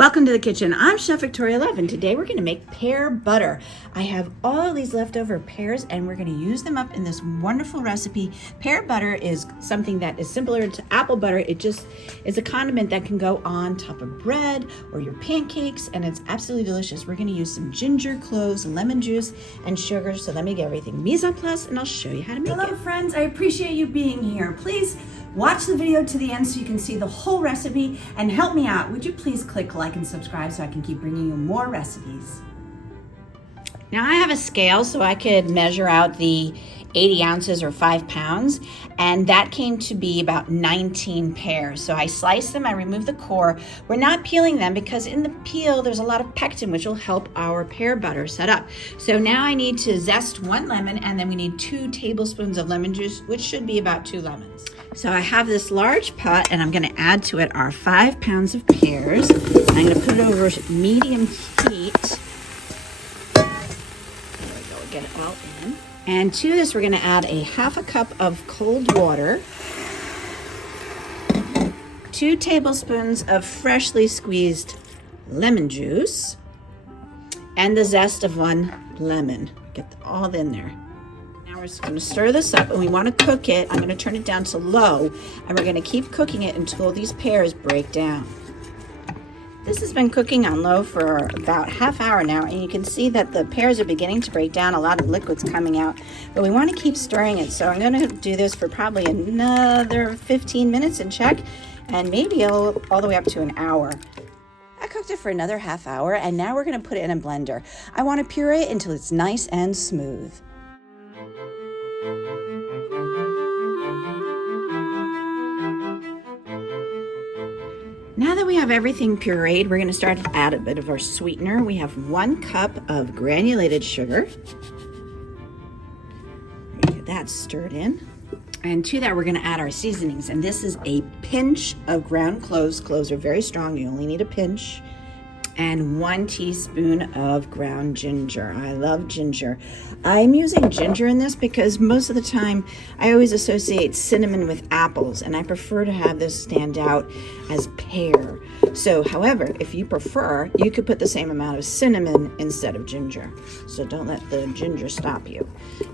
Welcome to the kitchen. I'm Chef Victoria Love, and today we're going to make pear butter. I have all these leftover pears and we're going to use them up in this wonderful recipe. Pear butter is something that is similar to apple butter. It just is a condiment that can go on top of bread or your pancakes, and it's absolutely delicious. We're going to use some ginger, cloves, lemon juice, and sugar. So let me get everything mise en place and I'll show you how to make it. Hello friends, I appreciate you being here. Please watch the video to the end so you can see the whole recipe and help me out. Would you please click like and subscribe so I can keep bringing you more recipes. Now I have a scale so I could measure out the 80 ounces or 5 pounds, and that came to be about 19 pears. So I sliced them, I removed the core. We're not peeling them because in the peel there's a lot of pectin which will help our pear butter set up. So now I need to zest 1 lemon, and then we need 2 tablespoons of lemon juice, which should be about 2 lemons. So I have this large pot and I'm going to add to it our 5 pounds of pears. I'm going to put it over medium heat. There we go, get it all in. And to this we're going to add a half a cup of cold water, 2 tablespoons of freshly squeezed lemon juice, and the zest of 1 lemon. Get all in there. We're just going to stir this up, and we want to cook it. I'm going to turn it down to low, and we're going to keep cooking it until these pears break down. This has been cooking on low for about half hour now, and you can see that the pears are beginning to break down. A lot of liquid's coming out, but we want to keep stirring it. So I'm going to do this for probably another 15 minutes and check, and maybe all the way up to an hour. I cooked it for another half hour, and now we're going to put it in a blender. I want to puree it until it's nice and smooth. Now that we have everything pureed, we're going to start to add a bit of our sweetener. We have 1 cup of granulated sugar. Get that stirred in. And to that, we're going to add our seasonings. And this is a pinch of ground cloves. Cloves are very strong. You only need a pinch. And 1 teaspoon of ground ginger. I love ginger. I'm using ginger in this because most of the time I always associate cinnamon with apples, and I prefer to have this stand out as pear. So, however, if you prefer, you could put the same amount of cinnamon instead of ginger. So don't let the ginger stop you.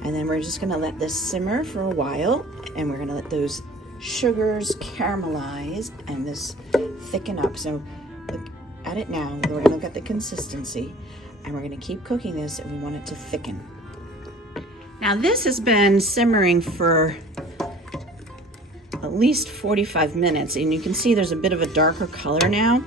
And then we're just going to let this simmer for a while, and we're going to let those sugars caramelize and this thicken up. So look at it now. We're going to look at the consistency, and we're going to keep cooking this, and we want it to thicken. Now this has been simmering for at least 45 minutes, and you can see there's a bit of a darker color now,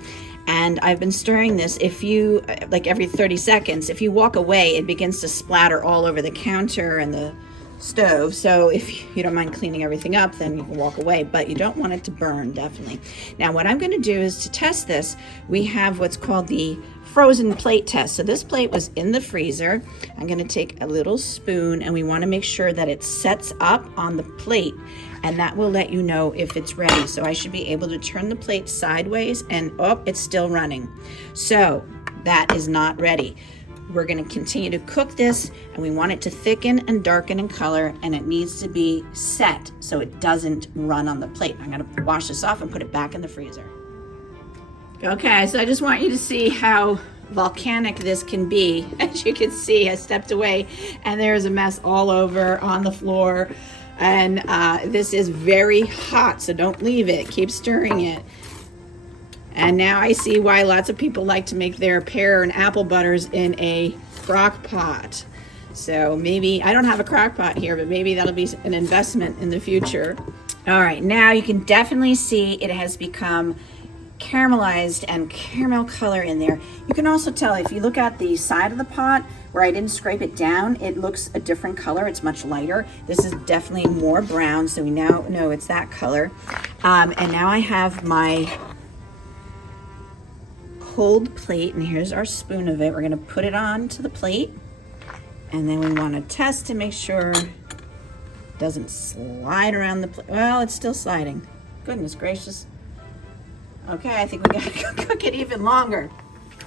and I've been stirring this. If you, like every 30 seconds, if you walk away, it begins to splatter all over the counter and the stove. So if you don't mind cleaning everything up, then you can walk away, but you don't want it to burn, definitely. Now what I'm going to do is to test this, we have what's called the frozen plate test. So this plate was in the freezer. I'm going to take a little spoon, and we want to make sure that it sets up on the plate, and that will let you know if it's ready. So I should be able to turn the plate sideways, and oh, it's still running. So that is not ready. We're going to continue to cook this, and we want it to thicken and darken in color, and it needs to be set so it doesn't run on the plate. I'm going to wash this off and put it back in the freezer. Okay, so I just want you to see how volcanic this can be. As you can see, I stepped away and there's a mess all over on the floor, and this is very hot, so don't leave it. Keep stirring it. And now I see why lots of people like to make their pear and apple butters in a crock pot. So maybe, I don't have a crock pot here, but maybe that'll be an investment in the future. All right, now you can definitely see it has become caramelized and caramel color in there. You can also tell if you look at the side of the pot where I didn't scrape it down, it looks a different color. It's much lighter. This is definitely more brown, so we now know it's that color. And now I have my cold plate, and here's our spoon of it. We're going to put it onto the plate, and then we want to test to make sure it doesn't slide around the plate. Well, it's still sliding. Goodness gracious. Okay, I think we got to cook it even longer.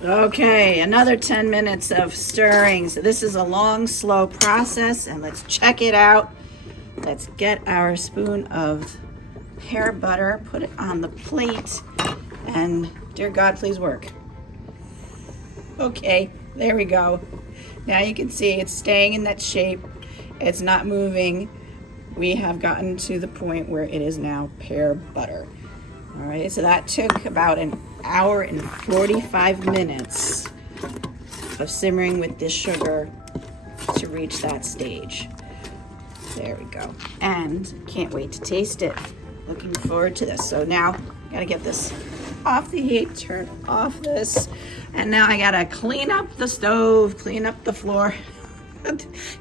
Okay, another 10 minutes of stirring. So this is a long, slow process, and let's check it out. Let's get our spoon of pear butter, put it on the plate, and dear God, please work. Okay, there we go. Now you can see it's staying in that shape. It's not moving. We have gotten to the point where it is now pear butter. All right, so that took about an hour and 45 minutes of simmering with this sugar to reach that stage. There we go. And can't wait to taste it. Looking forward to this. So now, gotta get this off the heat, turn off this, and now I gotta clean up the stove, clean up the floor.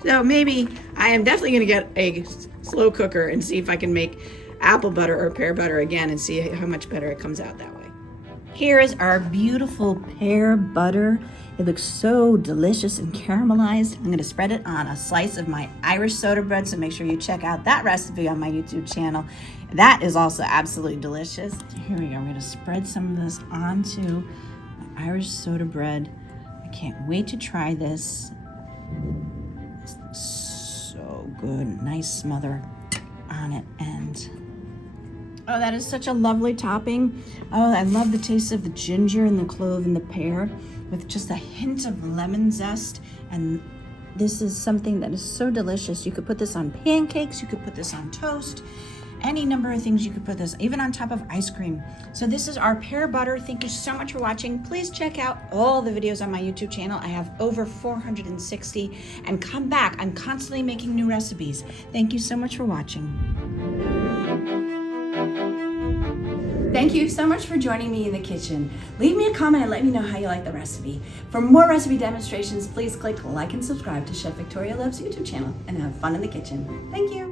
So maybe I am definitely gonna get a slow cooker and see if I can make apple butter or pear butter again and see how much better it comes out that way. Here is our beautiful pear butter. It looks so delicious and caramelized. I'm gonna spread it on a slice of my Irish soda bread, so make sure you check out that recipe on my YouTube channel. That is also absolutely delicious. Here we go, I'm gonna spread some of this onto my Irish soda bread. I can't wait to try this. It's so good, nice smother on it, and oh, that is such a lovely topping. Oh, I love the taste of the ginger and the clove and the pear with just a hint of lemon zest. And this is something that is so delicious. You could put this on pancakes, you could put this on toast, any number of things you could put this, even on top of ice cream. So this is our pear butter. Thank you so much for watching. Please check out all the videos on my YouTube channel. I have over 460, and come back. I'm constantly making new recipes. Thank you so much for watching. Thank you so much for joining me in the kitchen. Leave me a comment and let me know how you like the recipe. For more recipe demonstrations, please click like and subscribe to Chef Victoria Loves YouTube channel and have fun in the kitchen. Thank you.